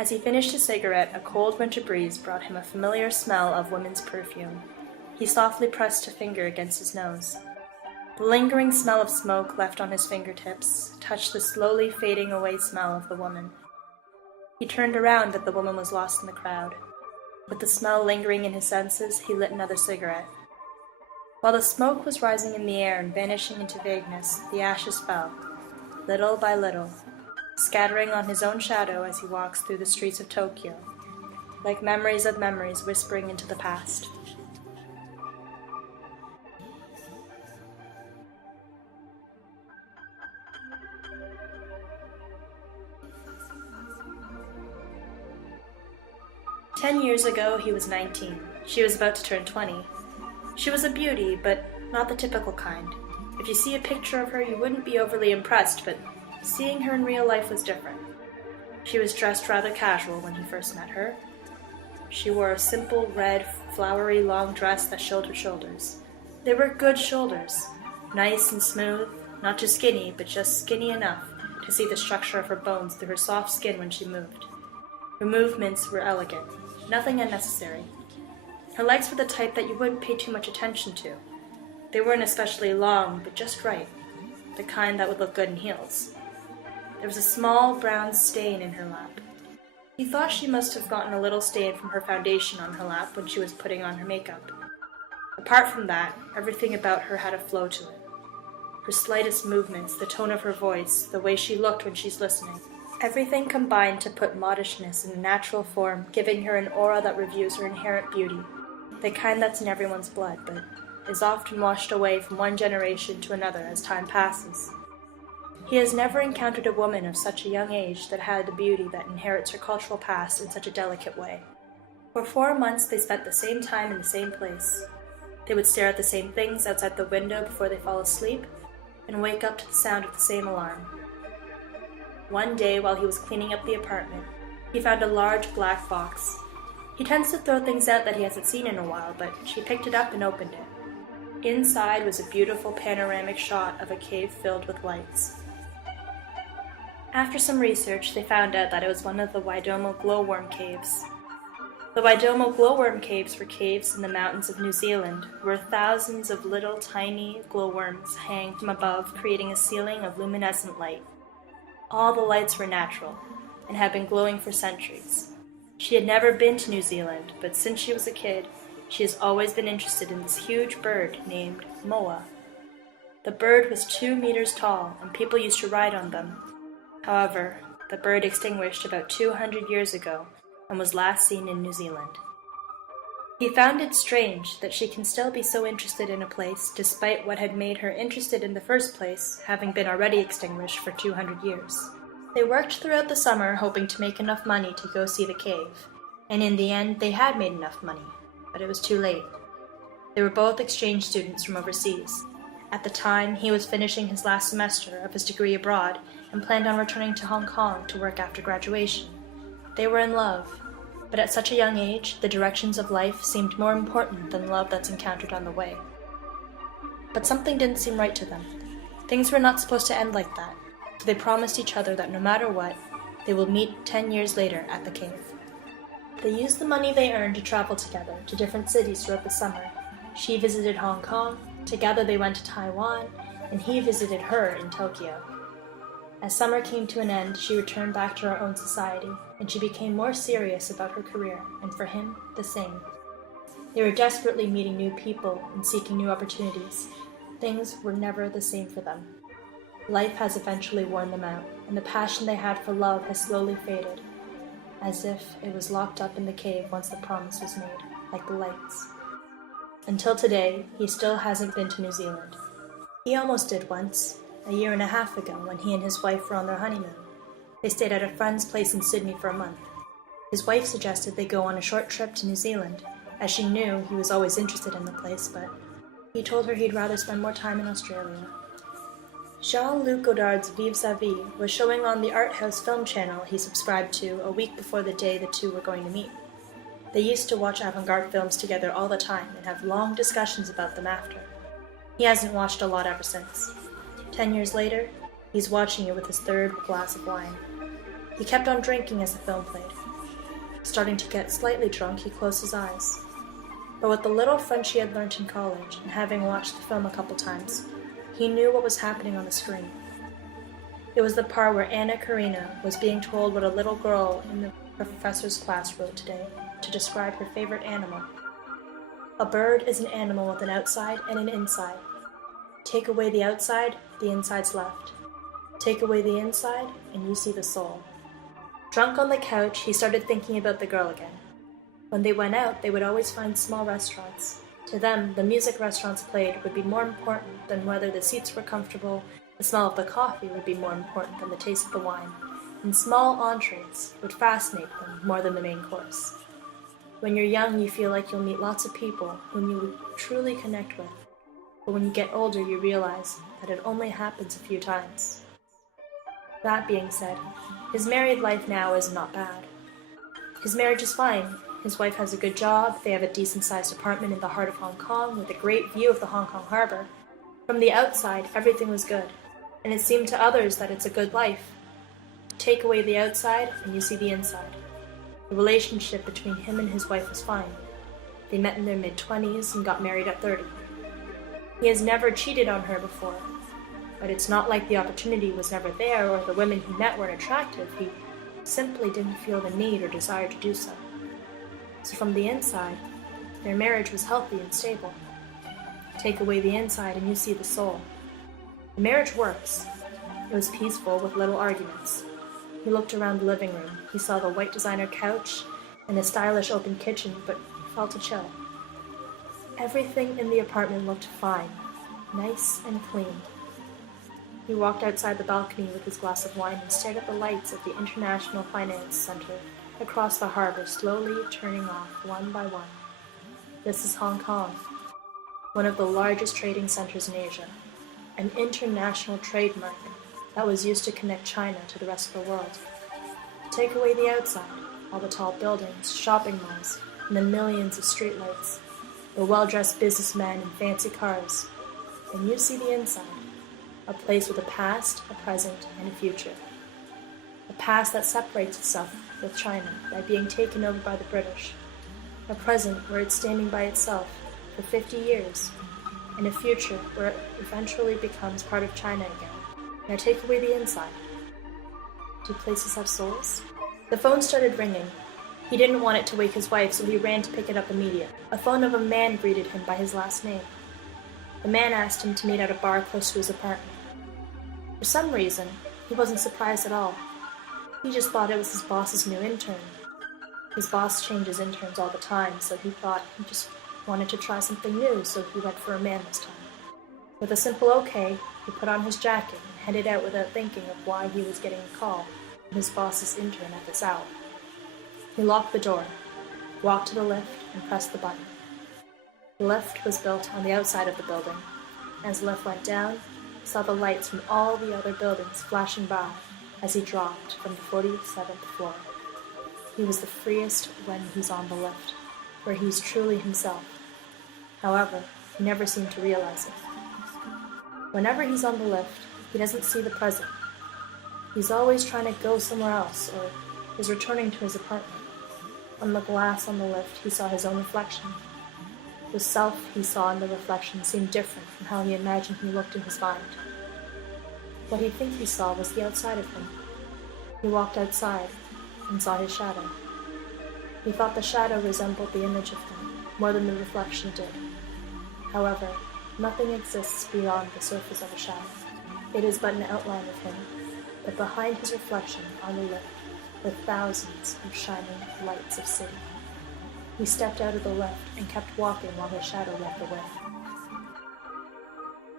As he finished his cigarette, a cold winter breeze brought him a familiar smell of women's perfume. He softly pressed a finger against his nose. The lingering smell of smoke left on his fingertips touched the slowly fading away smell of the woman. He turned around, but the woman was lost in the crowd. With the smell lingering in his senses, he lit another cigarette. While the smoke was rising in the air and vanishing into vagueness, the ashes fell, little by little, scattering on his own shadow as he walks through the streets of Tokyo, like memories of memories whispering into the past. "10 years ago, he was 19. She was about to turn 20. She was a beauty, but not the typical kind. If you see a picture of her, you wouldn't be overly impressed, but seeing her in real life was different. She was dressed rather casual when he first met her. She wore a simple, red, flowery long dress that showed her shoulders. They were good shoulders, nice and smooth, not too skinny, but just skinny enough to see the structure of her bones through her soft skin when she moved. Her movements were elegant, nothing unnecessary. Her legs were the type that you wouldn't pay too much attention to. They weren't especially long, but just right, the kind that would look good in heels. There was a small brown stain in her lap. He thought she must have gotten a little stain from her foundation on her lap when she was putting on her makeup. Apart from that, everything about her had a flow to it. Her slightest movements, the tone of her voice, the way she looked when she's listening. Everything combined to put modishness in a natural form, giving her an aura that reveals her inherent beauty, the kind that's in everyone's blood, but is often washed away from one generation to another as time passes. He has never encountered a woman of such a young age that had the beauty that inherits her cultural past in such a delicate way. For 4 months they spent the same time in the same place. They would stare at the same things outside the window before they fall asleep, and wake up to the sound of the same alarm. One day, while he was cleaning up the apartment, he found a large black box. He tends to throw things out that he hasn't seen in a while, but she picked it up and opened it. Inside was a beautiful panoramic shot of a cave filled with lights. After some research, they found out that it was one of the Waidomo glowworm caves. The Waidomo glowworm caves were caves in the mountains of New Zealand, where thousands of little tiny glowworms hang from above, creating a ceiling of luminescent light. All the lights were natural, and had been glowing for centuries. She had never been to New Zealand, but since she was a kid, she has always been interested in this huge bird named moa. The bird was 2 meters tall, and people used to ride on them. However, the bird extinguished about 200 years ago and was last seen in New Zealand. He found it strange that she can still be so interested in a place despite what had made her interested in the first place having been already extinguished for 200 years. They worked throughout the summer hoping to make enough money to go see the cave, and in the end they had made enough money, but it was too late. They were both exchange students from overseas. At the time, he was finishing his last semester of his degree abroad and planned on returning to Hong Kong to work after graduation. They were in love, but at such a young age, the directions of life seemed more important than love that's encountered on the way. But something didn't seem right to them. Things were not supposed to end like that, so they promised each other that no matter what, they will meet 10 years later at the cave. They used the money they earned to travel together to different cities throughout the summer. She visited Hong Kong, together they went to Taiwan, and he visited her in Tokyo. As summer came to an end, she returned back to her own society, and she became more serious about her career, and for him, the same. They were desperately meeting new people and seeking new opportunities. Things were never the same for them. Life has eventually worn them out, and the passion they had for love has slowly faded, as if it was locked up in the cave once the promise was made, like the lights. Until today, he still hasn't been to New Zealand. He almost did once, a year and a half ago, when he and his wife were on their honeymoon. They stayed at a friend's place in Sydney for a month. His wife suggested they go on a short trip to New Zealand, as she knew he was always interested in the place, but he told her he'd rather spend more time in Australia. Jean-Luc Godard's Vivre Sa Vie was showing on the art house film channel he subscribed to a week before the day the two were going to meet. They used to watch avant-garde films together all the time and have long discussions about them after. He hasn't watched a lot ever since. 10 years later, he's watching it with his third glass of wine. He kept on drinking as the film played, Starting to get slightly drunk, he closed his eyes. But with the little French he had learnt in college, and having watched the film a couple times, he knew what was happening on the screen. It was the part where Anna Karenina was being told what a little girl in the professor's class wrote today to describe her favorite animal. A bird is an animal with an outside and an inside. Take away the outside, the inside's left. Take away the inside, and you see the soul. Drunk on the couch, he started thinking about the girl again. When they went out, they would always find small restaurants. To them, the music restaurants played would be more important than whether the seats were comfortable. The smell of the coffee would be more important than the taste of the wine, and small entrees would fascinate them more than the main course. When you're young, you feel like you'll meet lots of people whom you would truly connect with, but when you get older, you realize that it only happens a few times. That being said, his married life now is not bad. His marriage is fine. His wife has a good job, they have a decent-sized apartment in the heart of Hong Kong with a great view of the Hong Kong harbor. From the outside, everything was good, and it seemed to others that it's a good life. Take away the outside, and you see the inside. The relationship between him and his wife was fine. They met in their mid-20s and got married at 30. He has never cheated on her before, but it's not like the opportunity was never there or the women he met weren't attractive. He simply didn't feel the need or desire to do so. So from the inside, their marriage was healthy and stable. Take away the inside and you see the soul. The marriage works. It was peaceful with little arguments. He looked around the living room. He saw the white designer couch and the stylish open kitchen, but he felt a chill. Everything in the apartment looked fine, nice and clean. He walked outside the balcony with his glass of wine and stared at the lights of the International Finance Center across the harbor slowly turning off one by one. This is Hong Kong, one of the largest trading centers in Asia, an international trade market that was used to connect China to the rest of the world. Take away the outside, all the tall buildings, shopping malls, and the millions of streetlights, the well-dressed businessmen in fancy cars, and you see the inside, a place with a past, a present, and a future. A past that separates itself with China by being taken over by the British, a present where it's standing by itself for 50 years, and a future where it eventually becomes part of China again. Now take away the inside. Do places have souls? The phone started ringing. He didn't want it to wake his wife, so he ran to pick it up immediately. A phone of a man greeted him by his last name. The man asked him to meet at a bar close to his apartment. For some reason, he wasn't surprised at all. He just thought it was his boss's new intern. His boss changes interns all the time, so he thought he just wanted to try something new, so he went for a man this time. With a simple okay, he put on his jacket and headed out without thinking of why he was getting a call from his boss's intern at this hour. He locked the door, walked to the lift, and pressed the button. The lift was built on the outside of the building. As the lift went down, he saw the lights from all the other buildings flashing by as he dropped from the 47th floor. He was the freest when he's on the lift, where he's truly himself. However, he never seemed to realize it. Whenever he's on the lift, he doesn't see the present. He's always trying to go somewhere else, or is returning to his apartment. On the glass on the lift, he saw his own reflection. The self he saw in the reflection seemed different from how he imagined he looked in his mind. What he think he saw was the outside of him. He walked outside and saw his shadow. He thought the shadow resembled the image of him more than the reflection did. However, nothing exists beyond the surface of a shadow. It is but an outline of him, but behind his reflection on the lift were thousands of shining lights of city. He stepped out of the lift and kept walking while his shadow led the way.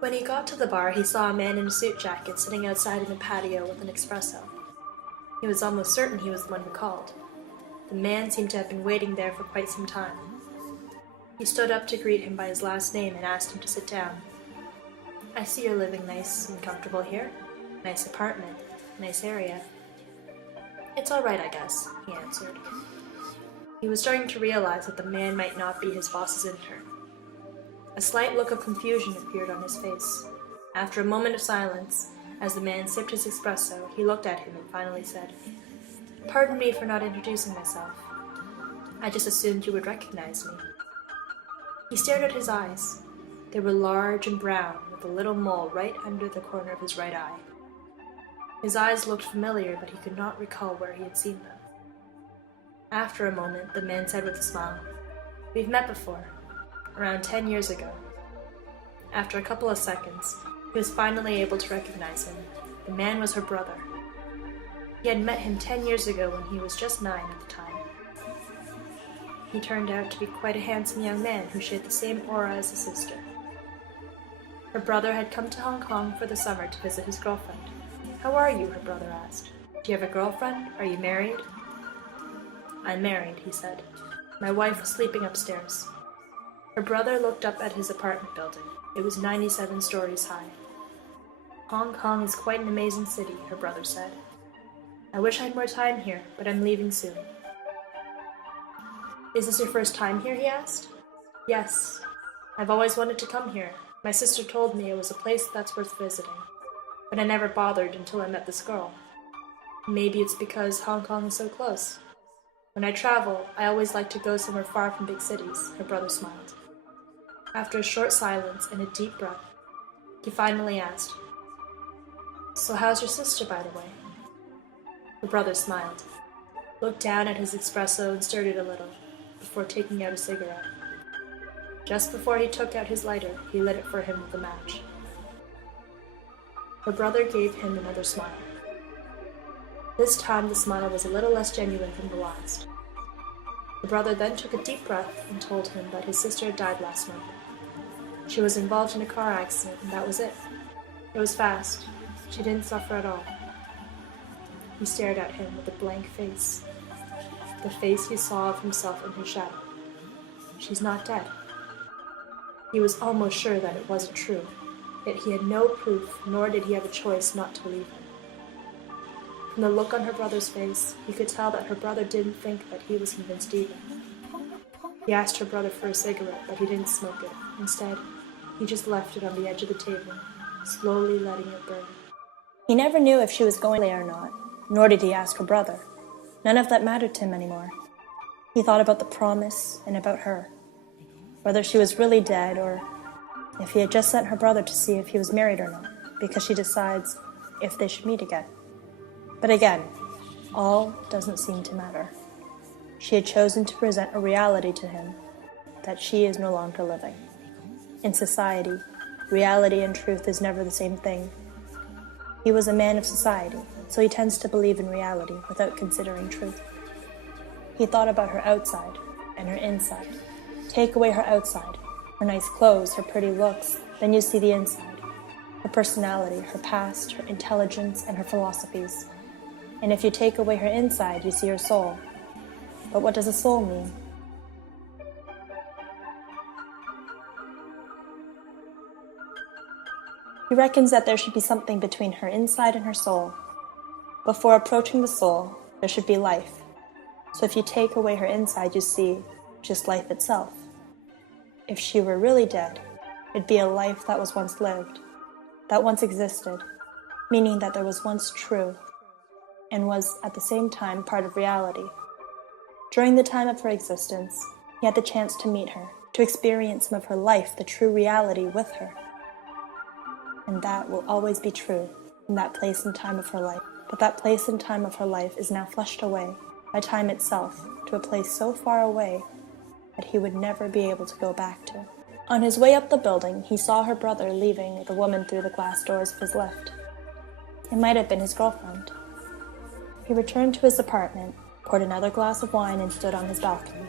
When he got to the bar, he saw a man in a suit jacket sitting outside in the patio with an espresso. He was almost certain he was the one who called. The man seemed to have been waiting there for quite some time. He stood up to greet him by his last name and asked him to sit down. "I see you're living nice and comfortable here. Nice apartment, nice area." "It's all right, I guess," he answered. He was starting to realize that the man might not be his boss's intern. A slight look of confusion appeared on his face. After a moment of silence, as the man sipped his espresso, he looked at him and finally said, "Pardon me for not introducing myself. I just assumed you would recognize me." He stared at his eyes. They were large and brown, with a little mole right under the corner of his right eye. His eyes looked familiar, but he could not recall where he had seen them. After a moment, the man said with a smile, "We've met before, around 10 years ago." After a couple of seconds, he was finally able to recognize him. The man was her brother. He had met him 10 years ago when he was just 9 at the time. He turned out to be quite a handsome young man who shared the same aura as his sister. Her brother had come to Hong Kong for the summer to visit his girlfriend. "How are you?" her brother asked. "Do you have a girlfriend? Are you married?" "I'm married," he said. "My wife was sleeping upstairs." Her brother looked up at his apartment building. It was 97 stories high. "Hong Kong is quite an amazing city," her brother said. "I wish I had more time here, but I'm leaving soon." "Is this your first time here?" he asked. "Yes. I've always wanted to come here. My sister told me it was a place that's worth visiting, but I never bothered until I met this girl. Maybe it's because Hong Kong is so close. When I travel, I always like to go somewhere far from big cities," her brother smiled. After a short silence and a deep breath, he finally asked, "So how's your sister, by the way?" The brother smiled, looked down at his espresso and stirred it a little, before taking out a cigarette. Just before he took out his lighter, he lit it for him with a match. Her brother gave him another smile. This time the smile was a little less genuine than the last. The brother then took a deep breath and told him that his sister had died last month. She was involved in a car accident, and that was it. It was fast. She didn't suffer at all. He stared at him with a blank face, the face he saw of himself in his shadow. "She's not dead." He was almost sure that it wasn't true, yet he had no proof, nor did he have a choice not to believe him. From the look on her brother's face, he could tell that her brother didn't think that he was convinced either. He asked her brother for a cigarette, but he didn't smoke it. Instead, he just left it on the edge of the table, slowly letting it burn. He never knew if she was going or not, nor did he ask her brother. None of that mattered to him anymore. He thought about the promise and about her, whether she was really dead or if he had just sent her brother to see if he was married or not, because she decides if they should meet again. But again, all doesn't seem to matter. She had chosen to present a reality to him that she is no longer living. In society, reality and truth is never the same thing. He was a man of society, so he tends to believe in reality without considering truth. He thought about her outside and her inside. Take away her outside, her nice clothes, her pretty looks, then you see the inside, her personality, her past, her intelligence, and her philosophies. And if you take away her inside, you see her soul. But what does a soul mean? He reckons that there should be something between her inside and her soul. Before approaching the soul, there should be life. So if you take away her inside, you see just life itself. If she were really dead, it'd be a life that was once lived, that once existed, meaning that there was once true, and was at the same time part of reality. During the time of her existence, he had the chance to meet her, to experience some of her life, the true reality with her. And that will always be true in that place and time of her life. But that place and time of her life is now flushed away by time itself to a place so far away that he would never be able to go back to. On his way up the building, he saw her brother leaving the woman through the glass doors of his lift. It might have been his girlfriend. He returned to his apartment, poured another glass of wine, and stood on his balcony.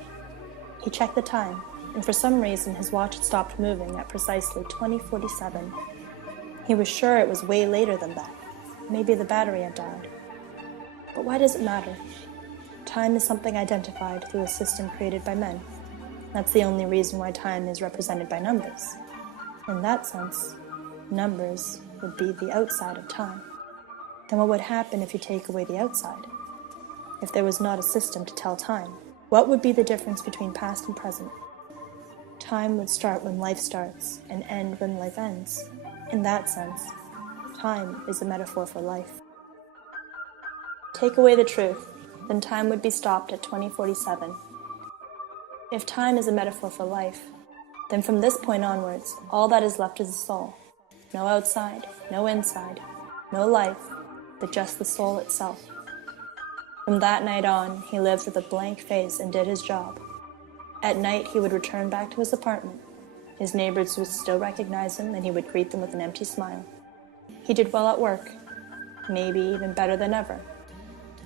He checked the time, and for some reason his watch had stopped moving at precisely 20:47. He was sure it was way later than that. Maybe the battery had died. But why does it matter? Time is something identified through a system created by men. That's the only reason why time is represented by numbers. In that sense, numbers would be the outside of time. Then what would happen if you take away the outside? If there was not a system to tell time, what would be the difference between past and present? Time would start when life starts and end when life ends. In that sense, time is a metaphor for life. Take away the truth, then time would be stopped at 20:47. If time is a metaphor for life, then from this point onwards, all that is left is the soul. No outside, no inside, no life, but just the soul itself. From that night on, he lived with a blank face and did his job. At night, he would return back to his apartment. His neighbors would still recognize him, and he would greet them with an empty smile. He did well at work, maybe even better than ever.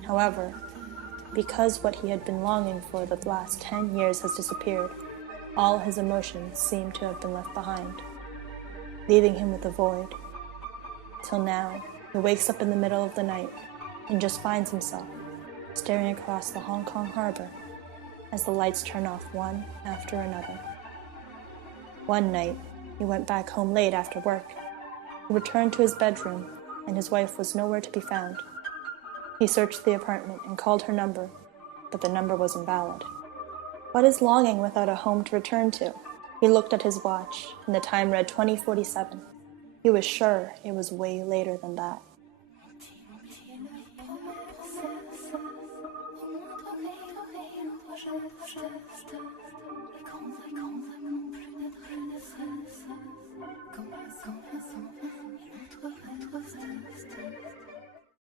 However, because what he had been longing for the last 10 years has disappeared, all his emotions seem to have been left behind, leaving him with a void. Till now, he wakes up in the middle of the night and just finds himself staring across the Hong Kong harbor as the lights turn off one after another. One night, he went back home late after work. He returned to his bedroom, and his wife was nowhere to be found. He searched the apartment and called her number, but the number was invalid. What is longing without a home to return to? He looked at his watch, and the time read 20:47. He was sure it was way later than that.